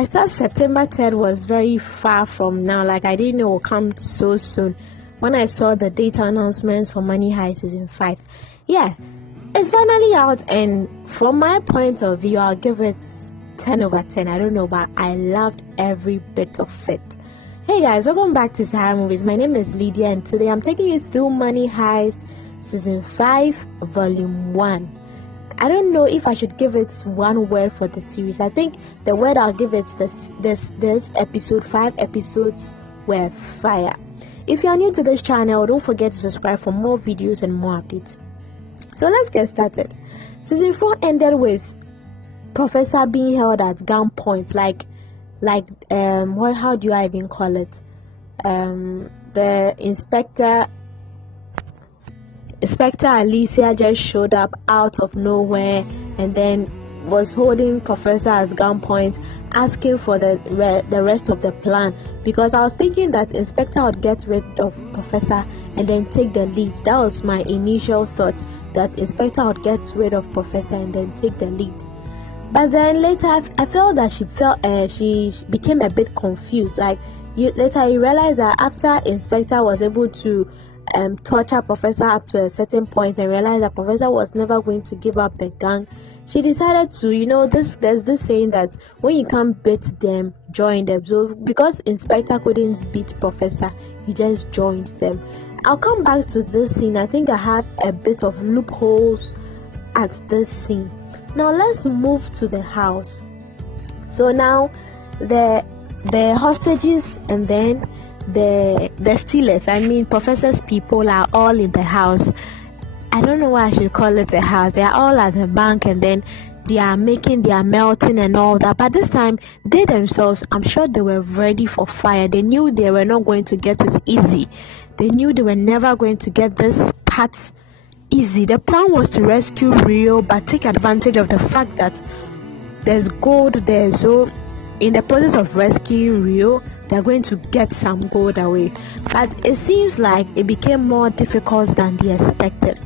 I thought September 3rd was very far from now. Like, I didn't know it would come so soon. When I saw the data announcements for Money Heist season 5, yeah, it's finally out. And from my point of view, I'll give it 10 over 10. I don't know, but I loved every bit of it. Hey guys, welcome back to Sahara Movies. My name is Lydia, and today I'm taking you through Money Heist season 5 volume 1. I don't know if I should give it one word for the series. I think the word I'll give it this episode, 5 episodes were fire. If you're new to this channel, don't forget to subscribe for more videos and more updates. So let's get started. Season 4 ended with Professor being held at gunpoint, how do I even call it? The Inspector Alicia just showed up out of nowhere and then was holding Professor at gunpoint, asking for the rest of the plan, because I was thinking that Inspector would get rid of Professor and then take the lead. That was my initial thought, that Inspector would get rid of Professor and then take the lead. But then later I felt that she became a bit confused. Later you realize that after Inspector was able to torture Professor up to a certain point and realized that Professor was never going to give up the gang, she decided to, there's this saying that when you can't beat them, join them. So because Inspector couldn't beat Professor, he just joined them. I'll come back to this scene. I think I had a bit of loopholes at this scene. Now let's move to the house. So now the hostages and then the stealers, Professor's people, are all in the house. I don't know why I should call it a house. They are all at the bank and then they are melting and all that. But this time they themselves, I'm sure they were ready for fire. They knew they were not going to get it easy. They knew they were never going to get this part easy. The plan was to rescue Rio but take advantage of the fact that there's gold there. So in the process of rescuing Rio, they're going to get some gold away. But it seems like it became more difficult than they expected.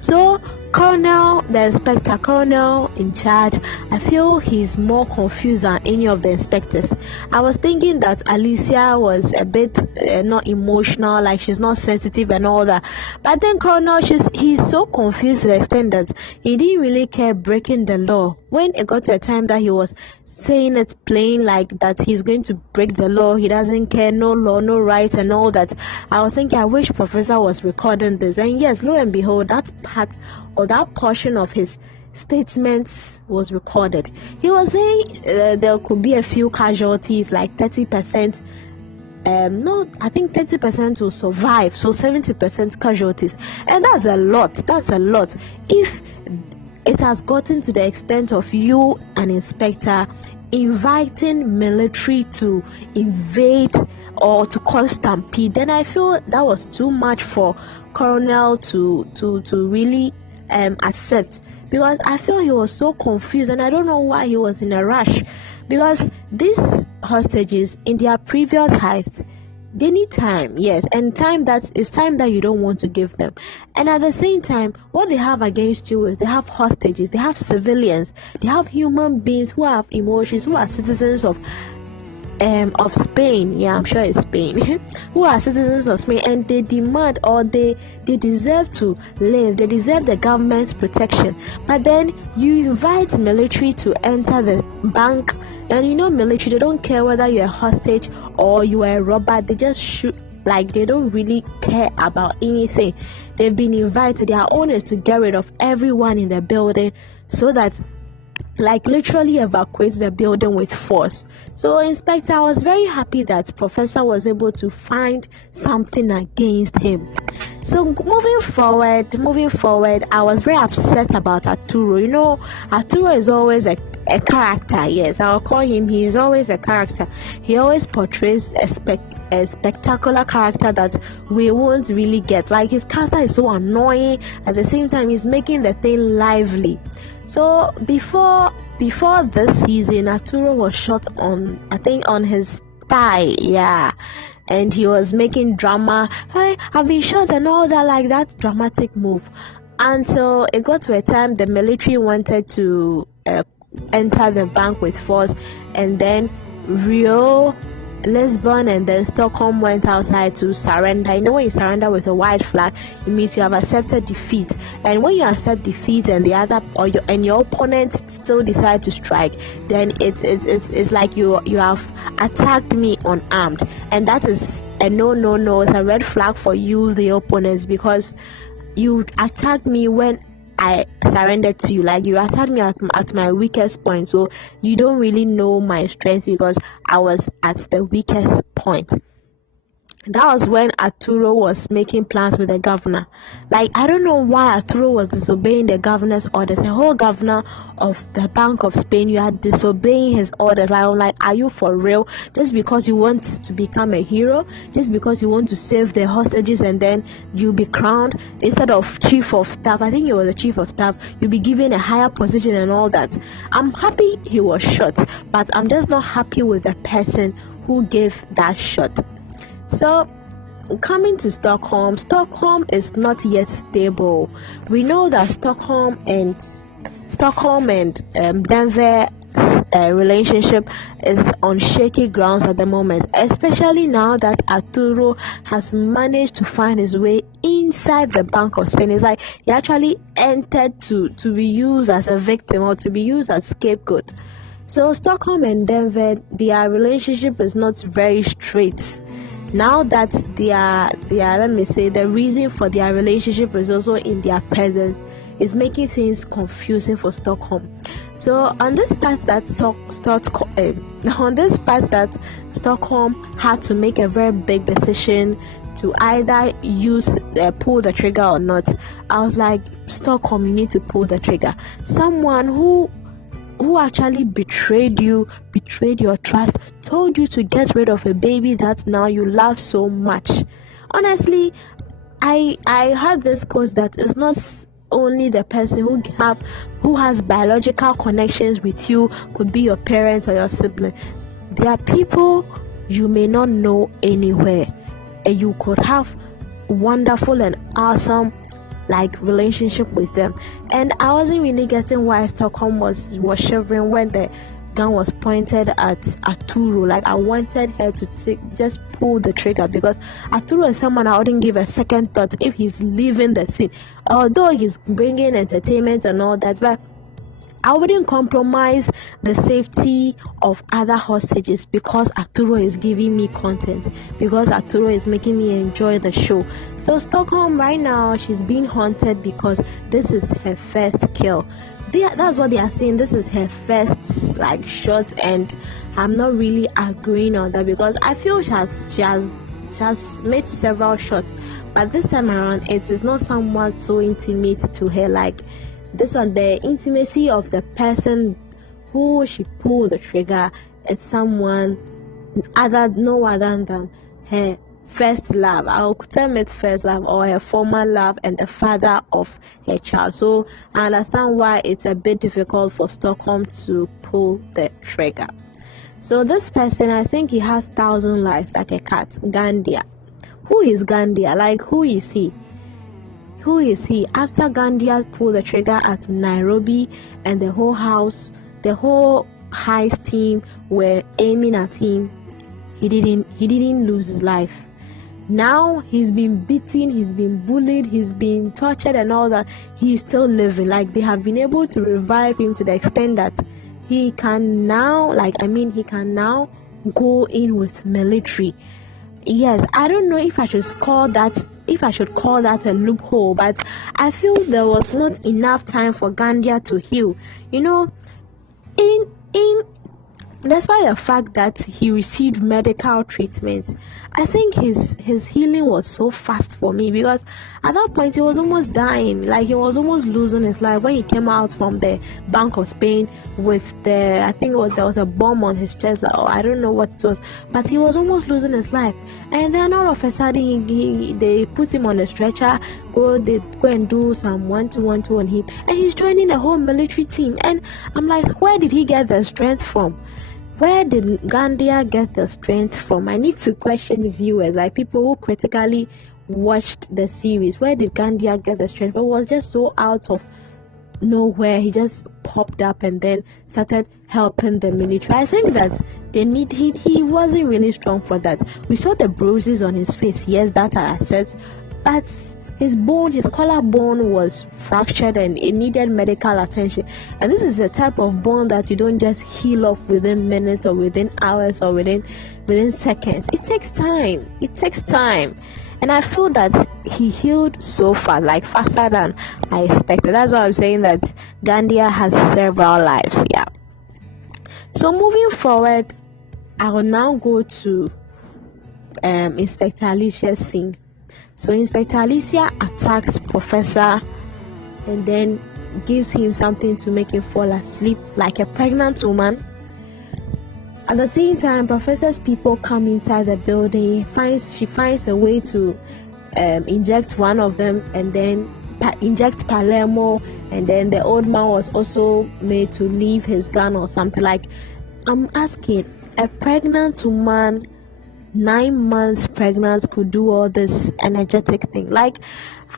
So the inspector colonel in charge, I feel he's more confused than any of the inspectors. I was thinking that Alicia was a bit not emotional, like she's not sensitive and all that. But then colonel, he's so confused to the extent that he didn't really care breaking the law. When it got to a time that he was saying it plain, like that he's going to break the law, he doesn't care, no law, no right and all that, I was thinking I wish Professor was recording this. And yes, lo and behold, that part or that portion of his statements was recorded. He was saying there could be a few casualties, like 30%. I think 30% will survive, so 70% casualties, and that's a lot. If it has gotten to the extent of you, an inspector, inviting military to invade or to cause stampede, then I feel that was too much for Colonel to really accept, because I feel he was so confused and I don't know why he was in a rush, because these hostages in their previous heist, they need time, yes, and time that you don't want to give them. And at the same time, what they have against you is they have hostages, they have civilians, they have human beings who have emotions, who are citizens of Spain. Yeah, I'm sure it's Spain. Who are citizens of Spain, and they demand, or they deserve to live, they deserve the government's protection. But then you invite military to enter the bank, and military, they don't care whether you're a hostage or you are a robber. They just shoot, like they don't really care about anything. They've been invited, their own is to get rid of everyone in the building, so that literally evacuates the building with force. So Inspector, I was very happy that Professor was able to find something against him. So moving forward, I was very upset about Arturo. Arturo is always a character. Yes, I'll call him. He is always a character. He always portrays a spectacular character that we won't really get. Like, his character is so annoying, at the same time he's making the thing lively. So before this season, Arturo was shot on his thigh, yeah, and he was making drama. Hey, I've been shot and all that, like that dramatic move, until it got to a time the military wanted to enter the bank with force, and then Rio, Lisbon, and then Stockholm went outside to surrender. You know, when you surrender with a white flag, it means you have accepted defeat. And when you accept defeat and the other and your opponent still decide to strike, then it's like you have attacked me unarmed, and that is a no. It's a red flag for you, the opponents, because you attacked me when I surrendered to you. Like, you attacked me at my weakest point, so you don't really know my strength because I was at the weakest point. That was when Arturo was making plans with the governor. Like, I don't know why Arturo was disobeying the governor's orders. The whole governor of the Bank of Spain, you are disobeying his orders. I'm like, are you for real? Just because you want to become a hero, just because you want to save the hostages, and then you'll be crowned instead of chief of staff. I think he was the chief of staff. You'll be given a higher position and all that. I'm happy he was shot, but I'm just not happy with the person who gave that shot. So, coming to Stockholm is not yet stable. We know that Stockholm and Denver relationship is on shaky grounds at the moment, especially now that Arturo has managed to find his way inside the Bank of Spain. It's like he actually entered to be used as a victim or to be used as scapegoat. So Stockholm and Denver, their relationship is not very straight. Now that let me say, the reason for their relationship is also in their presence, is making things confusing for Stockholm. So on this part that Stockholm had to make a very big decision to either pull the trigger or not. I was like, Stockholm, you need to pull the trigger. Someone who actually betrayed your trust, told you to get rid of a baby that now you love so much. Honestly, I heard this quote that it's not only the person who has biological connections with you, could be your parents or your sibling. There are people you may not know anywhere, and you could have wonderful and awesome relationship with them. And I wasn't really getting why Stockholm was shivering when the gun was pointed at Arturo. Like, I wanted her to just pull the trigger, because Arturo is someone I wouldn't give a second thought if he's leaving the scene, although he's bringing entertainment and all that, but I wouldn't compromise the safety of other hostages because Arturo is giving me content, because Arturo is making me enjoy the show. So Stockholm right now, she's being haunted because this is her first kill. That's what they are saying. This is her first shot, and I'm not really agreeing on that, because I feel she has made several shots, but this time around it is not someone so intimate to her like this one. The intimacy of the person who she pulled the trigger is someone no other than her first love. I'll term it first love, or her former love, and the father of her child. So I understand why it's a bit difficult for Stockholm to pull the trigger. So this person, I think he has 1,000 lives like a cat. Gandia. Who is Gandia? Who is he? Who is he? After Gandia pulled the trigger at NAIROBI, and the whole Heist team were aiming at him, he didn't lose his life. Now he's been beaten, he's been bullied, he's been tortured and all that. He's still living. They have been able to revive him to the extent that he can now go in with military. Yes, I don't know if I should call that a loophole, but I feel there was not enough time for Gandia to heal. Despite the fact that he received medical treatment, I think his healing was so fast for me, because at that point he was almost dying. He was almost losing his life when he came out from the Bank of Spain with there was a bomb on his chest, or I don't know what it was, but he was almost losing his life. And then all of a sudden they put him on a stretcher, they go and do some 1-2-1-2 on him, and he's joining a whole military team. And I'm like, where did he get the strength from? Where did Gandia get the strength from? I need to question viewers, people who critically watched the series. Where did Gandia get the strength? It was just so out of nowhere he just popped up and then started helping the military. I think that he wasn't really strong for that. We saw the bruises on his face, yes, that I accept, but his collarbone was fractured and it needed medical attention. And this is a type of bone that you don't just heal off within minutes or within hours or within seconds. It takes time. And I feel that he healed so fast, like faster than I expected. That's why I'm saying that Gandia has several lives. Yeah. So moving forward, I will now go to Inspector Alicia's scene. So Inspector Alicia attacks Professor and then gives him something to make him fall asleep like a pregnant woman. At the same time, Professor's people come inside the building. She finds a way to inject one of them and then inject Palermo, and then the old man was also made to leave his gun or something. Like, I'm asking, a pregnant woman, 9 months pregnant, could do all this energetic thing? Like,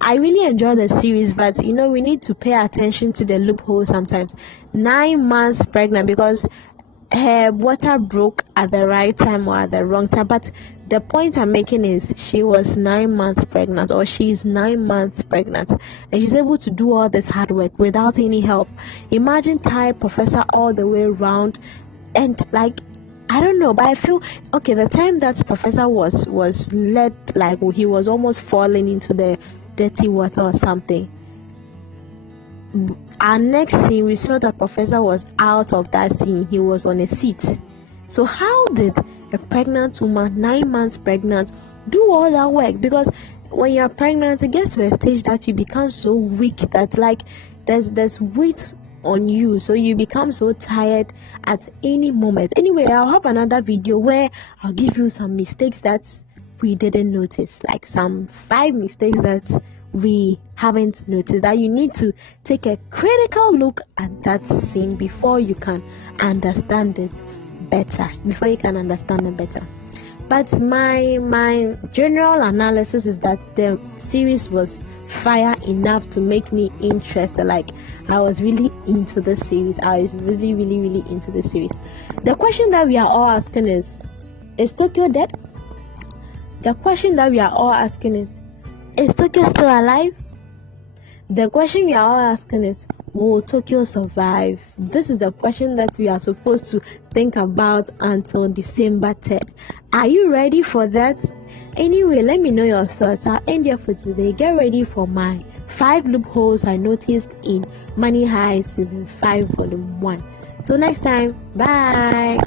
I really enjoy the series, but we need to pay attention to the loophole sometimes. 9 months pregnant, because her water broke at the right time or at the wrong time. But the point I'm making is she was 9 months pregnant, or she's 9 months pregnant, and she's able to do all this hard work without any help. Imagine tie Professor all the way around, and like, I don't know, but I feel okay. The time that Professor was led, like he was almost falling into the dirty water or something. Our next scene, we saw that Professor was out of that scene. He was on a seat. So how did a pregnant woman, 9 months pregnant, do all that work? Because when you're pregnant, it gets to a stage that you become so weak that like there's weight on you, so you become so tired at any moment. Anyway, I'll have another video where I'll give you some mistakes that we didn't notice, like some 5 mistakes that we haven't noticed, that you need to take a critical look at that scene before you can understand it better. But my general analysis is that the series was fire enough to make me interested. Like, I was really into the series. I was really into the series. The question that we are all asking is Tokyo dead? The question that we are all asking is Tokyo still alive? The question we are all asking is, will Tokyo survive? This is the question that we are supposed to think about until December 3rd. Are you ready for that? Anyway, let me know your thoughts. I'll end here for today. Get ready for my 5 loopholes I noticed in Money Heist Season 5 Volume 1. Till next time, bye!